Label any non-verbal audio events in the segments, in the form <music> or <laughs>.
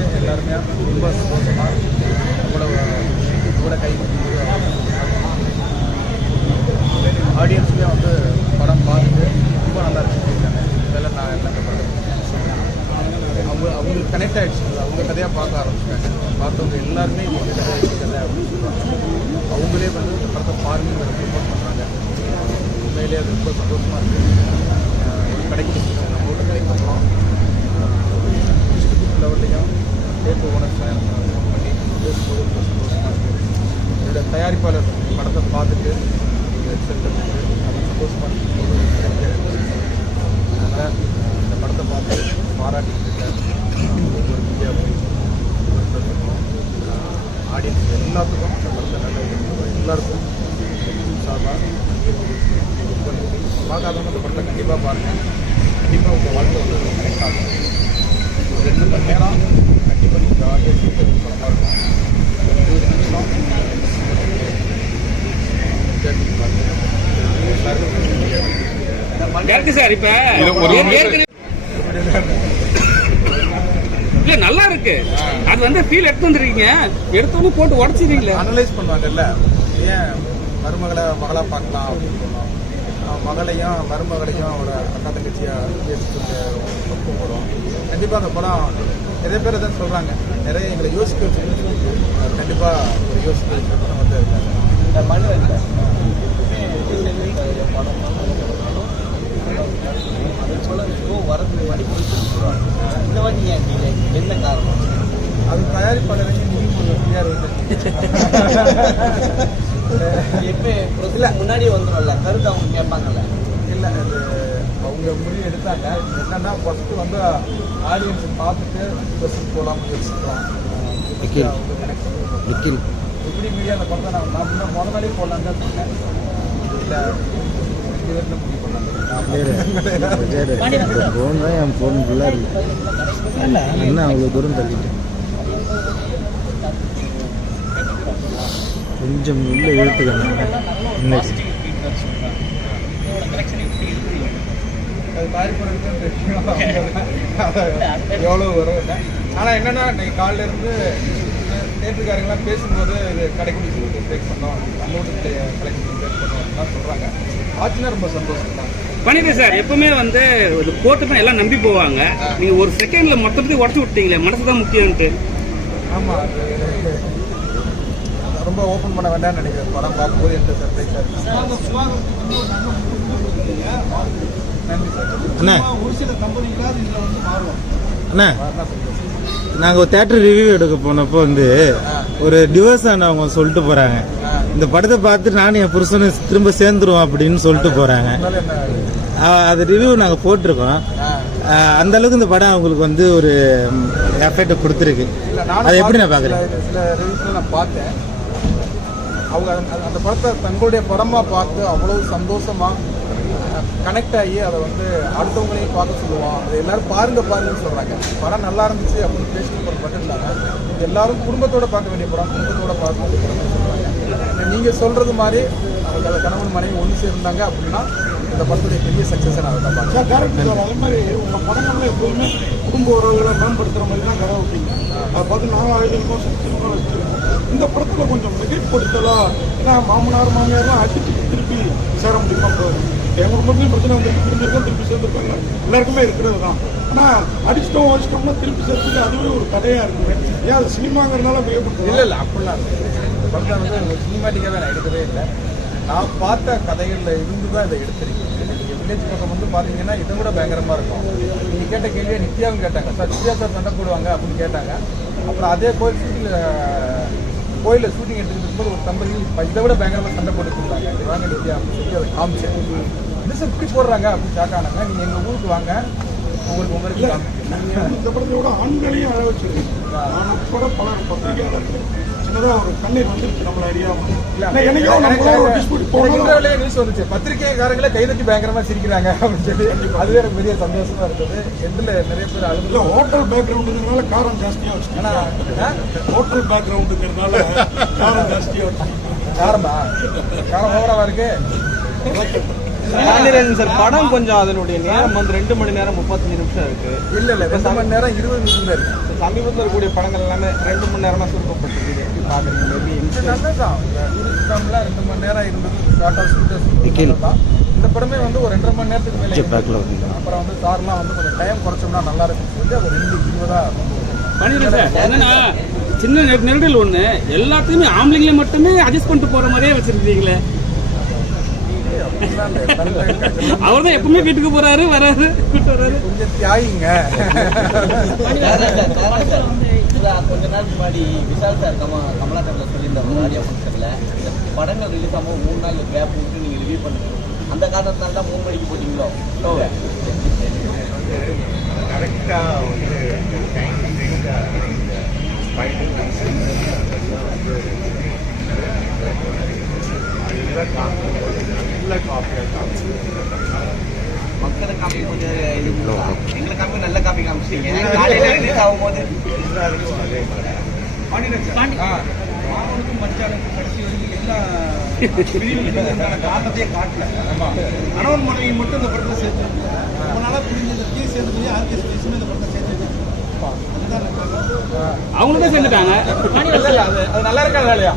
வந்து எல்லாருமே ரொம்ப சந்தோஷமாக இவ்வளோ கூட கை ஆடியன்ஸுமே வந்து படம் பார்த்துட்டு ரொம்ப நல்லா இருக்கு சொல்லியிருக்காங்க இதெல்லாம் நான் என்ன பண்ணுறேன் அவங்க அவங்களுக்கு கனெக்ட் ஆகிடுச்சு அவங்க கதையாக பார்க்க ஆரம்பிச்சிட்டாங்க. பார்த்தவங்க எல்லாருமே இந்த கதை அப்படின்னு சொல்லுவாங்க அவங்களே வந்து இந்த படத்தை பாருங்க ரொம்ப பண்ணுறாங்க உண்மையிலேயே அது ரொம்ப சந்தோஷமாக இருக்குது ஒரு கடைக்கு நம்ம ஊரில் கடைக்கு போகிறோம் டிஸ்ட்ரிபியூட் லெவல்லையும் தேட்டர் ஓனர்ஸ்லாம் எனக்கு ஃபோன் பண்ணி பேசும்போது ரொம்ப சந்தோஷமாக இருக்குது என்னோட தயாரிப்பாளர் படத்தை பார்த்துட்டு ரிசல்ட்டை அது சந்தோஷமாக இருக்குது அதனால் இந்த படத்தை பார்த்து பாராட்டிட்டு இருக்கேன் ஒவ்வொரு மீடியா ஆடியன்ஸ் எல்லாத்துக்கும் இந்த படத்தை நல்ல ஒரு எல்லாருக்கும் சார்பாக. பார்க்காதவங்க இந்த படத்தை கண்டிப்பாக பாருங்கள் கண்டிப்பாக உங்கள் வாழ்க்கை வந்து கனெக்ட் ஆகும் ஒரு ரெண்டு மணி நேரம் கண்டிப்பாக நீங்கள் ஜாலியாக படமாக இருக்கும். இருபது நிமிஷம் சார் இப்ப. இல்ல நல்லா இருக்கு. அது வந்து ஃபீல் எடுத்து வந்துருக்கீங்க. எடுத்தவங்க போட்டு உடச்சிருக்கீங்களே அனலைஸ் பண்ணுவாங்கல்ல. ஏன் மருமகளை மகளா பார்க்கலாம் அப்படின்னு சொன்னோம். மகளையும் மருமகளையும் அவரோட அக்கா தங்கச்சியாக பேசிட்டு ரொம்ப படம் கண்டிப்பாக அந்த படம் நிறைய பேர் தான் சொல்கிறாங்க நிறைய எங்களை யோசிக்க வச்சு கண்டிப்பாக ஒரு யோசிக்க வச்சு படம் வந்து இருக்காங்க. இந்த மனு இல்லை இந்த வாட்டி ஏன் என்ன காரணம்? அது தயாரிப்பாளரையும் நிதி ஃப்ரீயாக எப்போ process முன்னாடியே வந்துடும்ல கருத்து அவங்க கேட்பாங்கல்ல. இல்லை அது அவங்க முடிவு எடுத்தாங்க. என்னன்னா ஃபஸ்ட்டு வந்து ஆடியன்ஸ் பார்த்துட்டு பஸ் போகலாம் யோசிக்கலாம் நிக்கில். அவங்க connect பண்ணி நிக்கில். எப்படி மீடியா அந்த படத்தை நான் நான் முன்ன முத நாளே போடலாம் தான் சொன்னேன். இல்லை ரெண்டு பேரில் முடிவு பண்ணாங்க ஃபோன் <laughs> தான் என் ஃபோன் ஃபுல்லாக இருக்கு. என்ன அவ்வளோ தூரம் தள்ளிட்டு கொஞ்சம் உள்ள இழுத்துக்கணும். அது எவ்வளோ வரும்? இல்லை ஆனால் என்னன்னா இன்னைக்கு காலையில இருந்து தேட்டருக்காரங்களாம் பேசும்போது இது கடைக்குடி சொல்லிட்டு பிரேக் பண்ணோம். வீட்டு கடைக்குடி பிரேக் பண்ணோம் சொல்கிறாங்க ஆச்சுன்னா ரொம்ப சந்தோஷம் தான். பண்ணிட்டு சார். எப்பவுமே வந்து ஒரு போட்டு தான் எல்லாம் நம்பி போவாங்க. நீங்க ஒரு செகண்ட்ல மொத்தத்தையும் உடச்சு விட்டீங்களே மனசு தான் முக்கியம்ட்டு ஆமாம் ரொம்ப ஓப்பன் பண்ண வேண்டாம்னு நினைக்கிறேன். படம் பார்க்கும்போது எந்த சர்ப்ரைஸாக இருக்கு. அண்ணா. ஒரு சில கம்பெனிகளாக இதில் வந்து மாறுவோம் அண்ணா. வரலாம் சந்தோஷம் நாங்கள் ஒரு தேட்டர் ரிவ்யூ எடுக்க போனப்போ வந்து ஒரு டிவோர்ஸ் ஆனவங்க சொல்லிட்டு போகிறாங்க இந்த படத்தை பார்த்து நானும் என் புருஷனும் திரும்ப சேர்ந்துருவோம் அப்படின்னு சொல்லிட்டு போகிறாங்க அது ரிவ்யூ நாங்கள் போட்டிருக்கோம். அந்த அளவுக்கு இந்த படம் அவங்களுக்கு வந்து ஒரு எஃபெக்ட் கொடுத்துருக்கு. அதை எப்படி நான். பார்க்குறேன்? சில சில ரிவ்யூஸ்ல நான் பார்த்தேன். அவங்க அந்த- அந்த படத்தை தங்களுடைய படமாக பார்த்து அவ்வளோ சந்தோஷமாக கனெக்ட் ஆகி அதை வந்து அடுத்தவங்களையும் பார்க்க சொல்லுவான் அதை எல்லாரும் பாருங்க பாருங்கன்னு சொல்கிறாங்க படம் நல்லா இருந்துச்சு அப்படின்னு பேசிட்டு போகிற மட்டும் இல்லாமல் எல்லாரும் குடும்பத்தோட பார்க்க வேண்டிய படம் குடும்பத்தோட பார்க்க வேண்டிய படம்னு சொல்கிறாங்க நீங்கள் சொல்கிறது மாதிரி அவங்க அந்த கணவன் மனைவி ஒன்று சேர்ந்தாங்க அப்படின்னா இந்த படத்துடைய பெரிய சக்ஸஸை நான் அதை பார்க்குறேன். கேரக்டர் அதே மாதிரி உங்கள் படங்கள்ல எப்போதுமே குடும்ப உறவுகளை மேம்படுத்துகிற மாதிரி தான் கதை வைப்பீங்க. அதை பார்த்து நான் அழகிருக்கோம் சக்திருக்கோம் வச்சுருக்கோம் இந்த படத்தில் கொஞ்சம் மிகைப்படுத்தலாம் ஏன்னா மாமனார் மாமியார்லாம் அடிச்சு திருப்பி சேர முடியுமா போகுது எங்கள் குடும்பத்துலையும் பிரச்சனை வந்து திரும்பியிருக்கோம் திருப்பி சேர்ந்துருக்காங்க. எல்லாருக்குமே இருக்கிறது தான். ஆனால் அடிச்சிட்டோம் வச்சிட்டோம்னா திருப்பி சேர்த்துட்டு அதுவே ஒரு கதையாக இருக்குது ஏன் அது சினிமாங்கிறதுனால மிகைப்படுத்தலாம் இல்லை இல்லை அப்படிலாம் இல்லை. சினிமாட்டிக்காகவே நான் எடுக்கவே இல்லை. நான் பார்த்த கதைகளில் இருந்து தான் இதை எடுத்திருக்கேன் நீங்கள் வில்லேஜ் பக்கம் வந்து பார்த்தீங்கன்னா இதை விட பயங்கரமாக இருக்கும். நீங்கள் கேட்ட கேள்வியை நித்யாவும் கேட்டாங்க. சார் நித்யா சார் சண்டை போடுவாங்க அப்படின்னு கேட்டாங்க. அப்புறம் அதே கோயில் ஷூட்டில் கோயிலில் ஷூட்டிங் எடுத்துக்கிட்டு இருக்கும்போது ஒரு தம்பதி இப்ப இதை விட பயங்கரமாக சண்டை இது வாங்க நித்யா அப்படின்னு சொல்லி அதை காமிச்சேன் என்ன சார் இப்படி போடுறாங்க? அப்படின்னு ஷாக் ஆனாங்க நீங்கள் எங்கள் ஊருக்கு வாங்க. உங்களுக்கு உங்களுக்கு இந்த படத்தோட ஆண்களையும் அழ வச்சிருக்கீங்க. நான் உட்பட பலர் பத்திரிகையாளர்கள் சின்னதாக ஒரு கண்ணீர் வந்துருச்சு நம்மள அறியாம. இல்லை என்னைக்கோ நம்மள ஒரு டிஸ்பியூட் போனாலும் இன்டர்வியூலே நியூஸ் வந்துச்சு. பத்திரிகைக்காரங்களே கைதட்டி பயங்கரமா சிரிக்கிறாங்க அப்படின்னு சொல்லி. அதுவே எனக்கு பெரிய சந்தோஷமா இருந்தது. எந்தில் நிறைய பேர் அழுது ஹோட்டல் பேக்ரவுண்டுங்கிறதுனால காரம் ஜாஸ்தியாக வச்சுக்கோங்க ஆனா ஹோட்டல் பேக்ரவுண்டுங்கிறதுனால காரம் ஜாஸ்தியாக வச்சுக்கோங்க காரமா? காரம் ஓவராவா இருக்கு. பாண்டியராஜன் சார் படம் கொஞ்சம் அதனுடைய நேரம் வந்து ரெண்டு மணி நேரம் முப்பத்தஞ்சு நிமிஷம் இருக்கு. இல்ல இல்ல ரெண்டு மணி நேரம் இருபது நிமிஷம் தான் இருக்கு. சமீபத்தில் இருக்கக்கூடிய படங்கள் எல்லாமே ரெண்டு மணி நேரமா சுருக்கப்பட்டிருக்கு எப்படி பாக்குறீங்க? மேபி ஃபிலிம்ல ரெண்டு மணி நேரம் இருந்தது ஷார்ட் ஆஃப் ஷூட்டர்ஸ் தான். இந்த படமே வந்து ஒரு ரெண்டரை மணி நேரத்துக்கு மேலே இருக்கு. அப்புறம் வந்து சார்லாம் வந்து கொஞ்சம் டைம் குறைச்சோம்னா நல்லா இருக்கும்னு சொல்லி அது ரெண்டு இருபதா என்னன்னா சின்ன நெ- நெருடல் ஒண்ணு. எல்லாத்தையுமே ஆம்பளைங்களே மட்டுமே அட்ஜஸ்ட் பண்ணிட்டு போற மாதிரியே. நல்ல அவர் தான் எப்பவுமே வீட்டுக்கு போறாரு வராரு கூட்டு வராரு. கொஞ்சம் தியாகிங்க. கொஞ்ச நாள் முன்னாடி விஷால் சார் கம கமலாக்கரில் சொல்லியிருந்தாங்க ஆடியோ ஃபங்க்ஷனில் படங்கள் ரிலீஸ் ஆகும் மூணு நாள் கேப் விட்டு நீங்கள் ரிவ்யூ பண்ணுங்க அந்த காரணத்தினால தான் மூணு மணிக்கு போட்டீங்களோ கரெக்டாக வந்து நல்ல காப்பியாக காமிச்சு மக்களை காப்பி கொஞ்சம் இது. எங்களை காப்பி நல்ல காப்பி காமிச்சிட்டீங்க. காலையில் ரிலீஸ் ஆகும்போது. எல்லாருக்கும் அதே மாதிரி. ஆ. மாணவனுக்கும் மச்சானுக்கும் கடைசி வரைக்கும் எல்லா பிரிவுகளுக்கான காரணத்தையே காட்டல. ஆமா. கணவன் மனைவி மட்டும் இந்த படத்தில் சேர்த்து ரொம்ப நாளாக புரிஞ்சு இந்த சேர்ந்து ஆர்கே ஸ்டேஷன் இந்த படத்தை சேர்த்து அதுதான் அவங்களும் சேர்ந்துட்டாங்க இல்ல, அது நல்லா இருக்கா இல்லையா?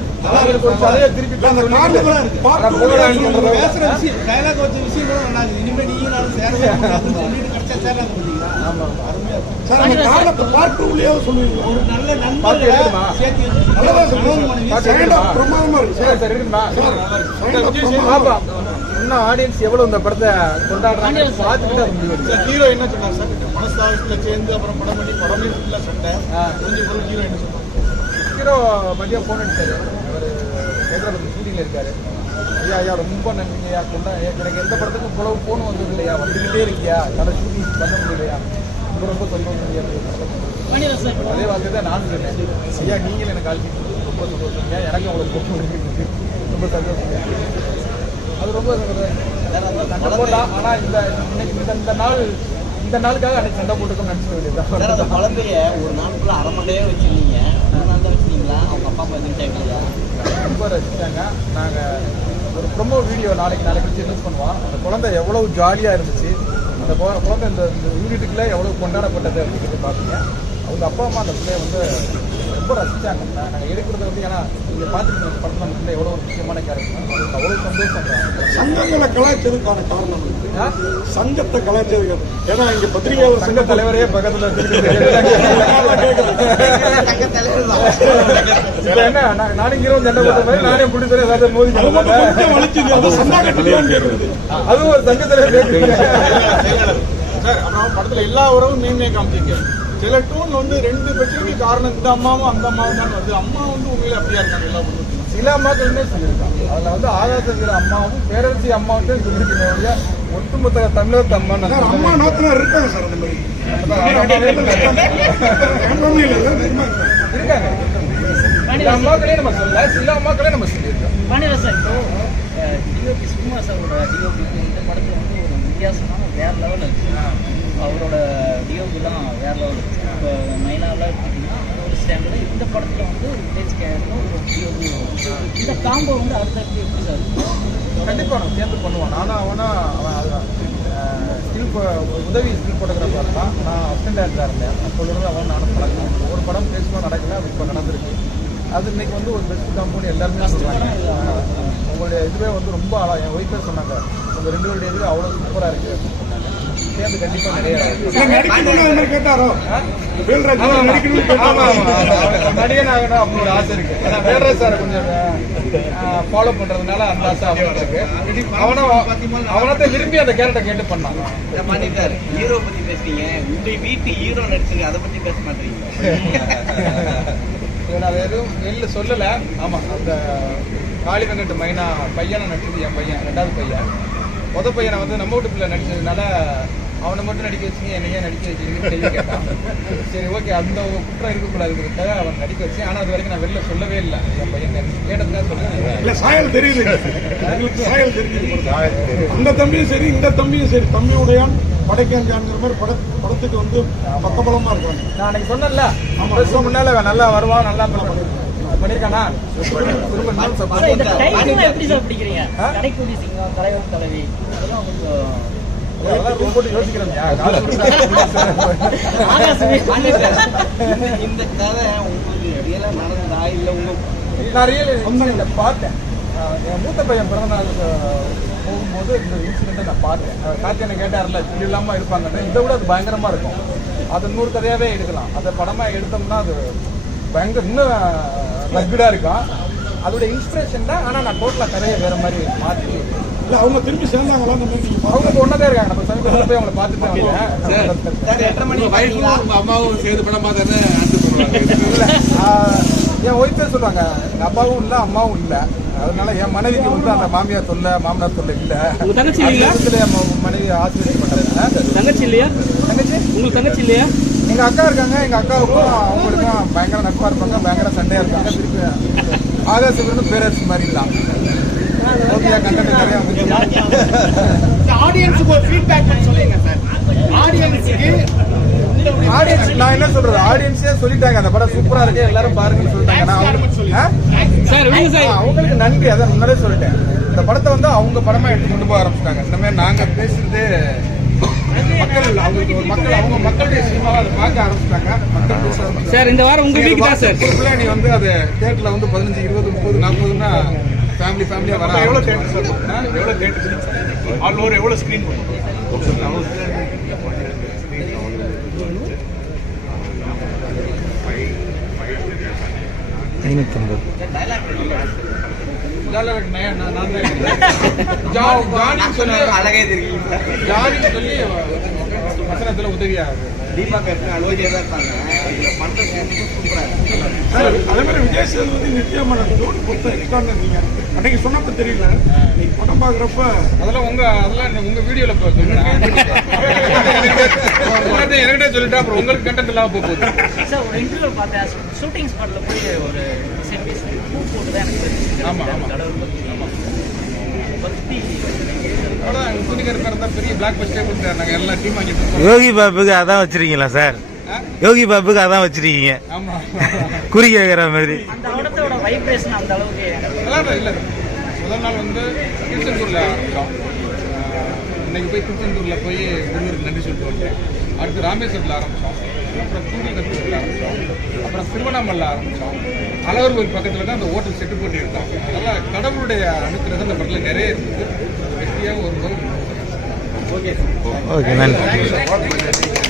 பிரமாதமா இருக்கு சரி, சரி? சரி, சரி. இன்னும் ஆடியன்ஸ் எவ்வளவு இந்த படத்தை கொண்டாடுறாங்க பார்த்துட்டு முடிவு எடுக்கணும். ஹீரோ என்ன சொன்னார் சார்? மனசாவத்துல சேர்ந்து அப்புறம் படம் பண்ணி படமே ஃபுல்லா சொன்னேன் ஆ. கொஞ்சம் ஹீரோ என்ன சொன்னார்? ஹீரோ மதியம் ஃபோன் அடிச்சாரு. அவர் ஹைதராபாத் ஷூட்டிங்ல இருக்காரு. ஐயா ஐயா ரொம்ப நன்றிங்க ஐயா. கொண்டா எனக்கு எந்த படத்துக்கும் புலவு ஃபோன் வந்தது இல்லையா வந்துக்கிட்டே இருக்கியா? கடை ஷூட்டிங் பண்ண முடியலையா? ரொம்ப ரொம்ப சந்தோஷம் ஐயா. அதே வார்த்தை தான் நான் சொன்னேன். ஐயா நீங்களும் எனக்கு கால் ரொம்ப சந்தோஷம் எனக்கு இருக்கு. ரொம்ப சந்தோஷம் அது ரொம்ப ஆனால் இந்த இன்னைக்கு இந்த இந்த நாள் இந்த நாளுக்காக அன்னைக்கு சண்டை போட்டுக்கோன்னு நினச்சிக்க சார் அந்த வேண்டியது குழந்தைய ஒரு நாள் ஃபுல்லாக அரை மணி நேரம் வச்சிருந்தீங்க. ஒரு நாள் தான் வச்சிருந்தீங்களா? அவங்க அப்பா அம்மா எதுவும் கேட்கலையா ரொம்ப ரசிச்சாங்க. நாங்கள் ஒரு ப்ரொமோ வீடியோ நாளைக்கு நாளைக்கு வச்சு ரிலீஸ் பண்ணுவோம். அந்த குழந்தை எவ்வளவு ஜாலியாக இருந்துச்சு. அந்த குழ- குழந்தை இந்த இந்த யூனிட்டுக்குள்ளே எவ்வளோ கொண்டாடப்பட்டது அப்படிங்கிறது பார்த்தீங்க அவங்க அப்பா அம்மா அந்த பிள்ளைய வந்து ரொம்ப ரசிச்சாங்க நாங்கள் எடுக்கிறது வந்து ஏன்னா நீங்கள் பார்த்துருக்கீங்க படத்தில் பிள்ளை எவ்வளோ ஒரு முக்கியமான கேரக்டர் அவ்வளோ சந்தோஷம் சங்கங்களை கலாய்ச்சதுக்கான காரணம்? சங்கத்தை கலாய்ச்சதுக்கு ஏன்னா இங்க பத்திரிகையாளர் சங்க தலைவரே பக்கத்தில் <laughs> இப்போ என்ன? நான் நானும் ஹீரோ சண்டை போட்ட மாதிரி நானே ஏதாவது மோதி அதுவும் ஒரு சங்க தலைவர் சார் அப்புறம் படத்துல எல்லா உறவும் மேன்மையை காமிச்சிங்க சில டூன் வந்து ரெண்டு பெற்றுக்கு காரணம் இந்த அம்மாவும் அந்த அம்மாவும் தான் வருது. அம்மா வந்து உண்மையில அப்படியா இருக்காங்க எல்லா பொண்ணுக்கும் சில அம்மாக்களுமே சொல்லியிருக்காங்க. அதுல வந்து ஆகாச வீர அம்மாவும் பேரரசி அம்மாவும் சொல்லியிருக்கேன் ஒழிய ஒட்டுமொத்த தமிழர் அம்மா அம்மா நாத்தனார் இருக்காங்க சார் அந்த மாதிரி. இருக்காங்க. சில அம்மாக்களே நம்ம சொல்லல சில அம்மாக்களே நம்ம சொல்லியிருக்கோம். டிஓபி சுகுமார் சாரோட டிஓபி இந்த படத்தில் வந்து ஒரு வித்தியாசமான வேற லெவல் இருக்கு. அவரோட டிஓபிலாம் வேற லெவல். இப்போ மைனாவில் பார்த்தீங்கன்னா ஒரு ஸ்டாண்டில் இந்த படத்தில் வந்து ஒரு வில்லேஜ் கேரக்டர் ஒரு டிஓபி இந்த காம்போ வந்து அடுத்தடுத்து எப்படி சார்? இருக்கும்? கண்டிப்பா நம்ம சேர்ந்து பண்ணுவோம். நானும் அவனா அவன் ஸ்கில் உதவி ஸ்கில் ஃபோட்டோகிராஃபர் இருந்தான். நான் அசிஸ்டண்டாக இருந்தேன். அப்போது அவன் நானும் பழக்கம். ஒரு படம் பேசுவோம் நடக்கல அது இப்போ நடந்திருக்கு. அது இன்னைக்கு வந்து ஒரு பெஸ்ட் கம்பெனி எல்லாருமே சொல்றாங்க. ஆஹ் உங்களுடைய இதுவே வந்து ரொம்ப அழகா என் ஒய்ஃபே சொன்னாங்க. உங்க ரெண்டு பேருடைய இது அவ்வளோ சூப்பராக இருக்கு. நடிக்கணும்னு கேட்டாரோ? வேல்ராஜ். நடிக்கணும்னு கேட்டாரோ? நடிகன் ஆகணும் ஒரு ஆசை இருக்கு. ஏன்னா வேல்ராஜ் சாரை கொஞ்சம் ஃபாலோ பண்றதுனால அந்த ஆசை அவனுக்கு இருக்கு. அவனும் அவனத்தை விரும்பி அந்த கேரக்டர் கேட்டு பண்ணான். பண்ணிட்டாரு ஹீரோ பத்தி பேசுறீங்க. உங்க வீட்டு ஹீரோ நடிச்சுங்க அதை பத்தி பேச மாட்டீங்க. அதை எதுவும் வெளில சொல்லல. ஆமா அந்த காளி வெங்கட் மைனா பையனை நடிச்சது என் பையன் ரெண்டாவது பையன். முத பையனை வந்து நம்ம வீட்டு பிள்ளை நடிச்சதுனால அவனை மட்டும் நடிக்க வச்சீங்க என்னையே நடிக்க வச்சீங்கன்னு கேள்வி கேட்டான். சரி ஓகே அந்த குற்றம் இருக்கக்கூடாதுங்கிறதுக்காக அவன் நடிக்க வச்சேன் ஆனா அது வரைக்கும் நான் வெளில சொல்லவே இல்லை. என் பையன் கேட்டதுக்காக சொல்லுவேன் இல்ல சாயல் தெரியுது எங்களுக்கு சாயல் தெரியுது. அந்த தம்பியும் சரி இந்த தம்பியும் சரி. தம்பியுடையான் படைக்காங்கிற மாதிரி பட படத்துக்கு வந்து பக்கபலமா இருக்காங்க. நான் அன்னைக்கு சொன்னேன்ல பிரஸ் முன்னால அவன் நல்லா வருவான் நல்லா பண்ணுவான் பண்ணியிருக்கானா திரும்ப இன்னும் சார் support இந்த பண்ணா. டைட்டில் எப்படி சார் பிடிக்கிறீங்க? ஆ? கடைக்குடி சிங்கம் தலைவர் தலைவி அதெல்லாம் கொஞ்சம் இந்த- கதை உங்களுக்கு ரியலா நடந்ததா இல்ல உங்க நான் ரியல் இன்சிடென்ட்டை பார்த்தேன் என் மூத்த பையன் பிறந்த நாளுக்கு போகும்போது இந்த இன்சிடென்ட்டை நான் பார்த்தேன் அஹ் கார்த்தி என்ன கேட்டார்ல இப்படி இல்லாமல் இருப்பாங்கன்னு இதை விட அது பயங்கரமாக இருக்கும் அது நூறு கதையாகவே எடுக்கலாம் அதை படமாக எடுத்தோம்னா அது பயங்கர இன்னும் லக்குடாக இருக்கும் அதோட இன்ஸ்பிரேஷன் தான் ஆனால் நான் டோட்டலாக கதையை வேறு மாதிரி மாற்றி இல்ல அவங்க திரும்பி சேர்ந்தாங்களா அந்த மாதிரி நீங்க அவங்க இப்போ இருக்காங்க. நம்ம சமீபத்தில் போய் அவங்களை பார்த்துட்டு எட்டரை மணி அம்மாவும் சேர்ந்து படம் பார்த்தா ஆன்சர் பண்ணுவாங்க இல்ல, என் ஒய்ஃபே சொல்லுவாங்க எங்க அப்பாவும் இல்ல அம்மாவும் இல்ல. அதனால என் மனைவிக்கு வந்து அந்த மாமியார் தொல்லை மாமனார் தொல்லை இல்ல. தங்கச்சி ம- மனைவி ஆசீர்வதிக்கப்பட்டது தங்கச்சி இல்லையா? தங்கச்சி? உங்களுக்கு தங்கச்சி இல்லையா? எங்க அக்கா இருக்காங்க எங்க அக்காவுக்கும் அவங்களுக்கும் பயங்கர நட்பா இருப்பாங்க பயங்கர சண்டையா இருப்பாங்க. <laughs> திருப்பி ஆகாசம் பேரரசு மாதிரி தான் ஆடியன்ஸுக்கு ஒரு ஃபீட்பேக் சொல்லுங்க சார் ஆடியன்ஸுக்கு ஆடியன்ஸ் நான் என்ன சொல்றது? ஆடியன்ஸே சொல்லிட்டாங்க. அந்த படம் சூப்பரா இருக்கு. எல்லாரும் பாருங்கன்னு சொல்லிட்டாங்க. அவங்களுக்கு நன்றி. அதான் முன்னாடியே சொல்லிட்டேன். இந்த படத்தை வந்து அவங்க படமா எடுத்து கொண்டு போக ஆரம்பிச்சிட்டாங்க. இந்த மாதிரி நாங்க பேசுறது மக்கள் அவங்களுக்கு ஒரு மக்கள் அவங்க மக்களுடைய சினிமாவை அதை பார்க்க ஆரம்பிச்சிட்டாங்க. மக்கள் பேச ஆரம்பிச்சிட்டாங்க. சார் இந்த வாரம் உங்க வீக் தான் சார் நீ வந்து அது தேட்டர்ல வந்து பதினஞ்சு இருபது முப்பது நாற்பதுன்னா ஃபேமிலி ஃபேமிலியா வர ஆரம்பிச்சிட்டாங்க. தேட்டர் சார் எவ்வளவு தேட்டர் ஆல் ஓவர் எவ்வளவு ஸ்கிரீன் ஐநூற்றம்பது <laughs> அழகே தெரியும் ஜானின்னு சொல்லி வசனத்துல உதவியா தீபா பேசுற அழுவதியா தான் இருப்பாங்க. பண்ற சூப்பரா அதே மாதிரி விஜய் சேதுபதி நித்யா மேனன் ஜோடி நீங்க அன்னைக்கு சொன்னப்ப தெரியல. நீங்க படம் பாக்குறப்ப அதெல்லாம் உங்க அதெல்லாம் உங்க வீடியோல என்கிட்ட சொல்லிட்டு அப்புறம் உங்களுக்கு கண்டென்ட் இல்லாம போக போகுது. சார் ஒரு இன்டர்வியூ பார்த்தேன். ஷூட்டிங் ஸ்பாட்ல போய் ஒரு செட் பீஸ் பூ போட்டு தான் எனக்கு. ஆமா, ஆமா. இருக்கோம். யோகி பாபுக்கு அதான் வச்சிருக்கீங்களா சார் யோகி பாபுக்கு அதான் வச்சிருக்கீங்க. ஆமா. குறி கேட்குற மாதிரி. அந்த படத்தோட வைப்ரேஷன் அந்த அளவுக்கு அதெல்லாம் இல்ல. முதல் நாள் வந்து திருச்செந்தூர்ல ஆரம்பிச்சோம் ஆஹ் இன்னைக்கு போய் திருச்செந்தூர்ல போய் முருகருக்கு நன்றி சொல்லிட்டு வந்தேன் அடுத்து ராமேஸ்வரத்தில் ஆரம்பிச்சோம். அப்புறம் தூங்கல் ஆரம்பிச்சோம். அப்புறம் திருவண்ணாமலையில் ஆரம்பிச்சோம். அழகர் கோயில் பக்கத்துல தான் அந்த ஹோட்டல் செட்டு போட்டு இருந்தாங்க அதனால கடவுளுடைய அனுக்கிறது அந்த படத்தில் நிறைய இருக்குது. வெற்றியாக ஒரு முறை ஓகே நன்றி.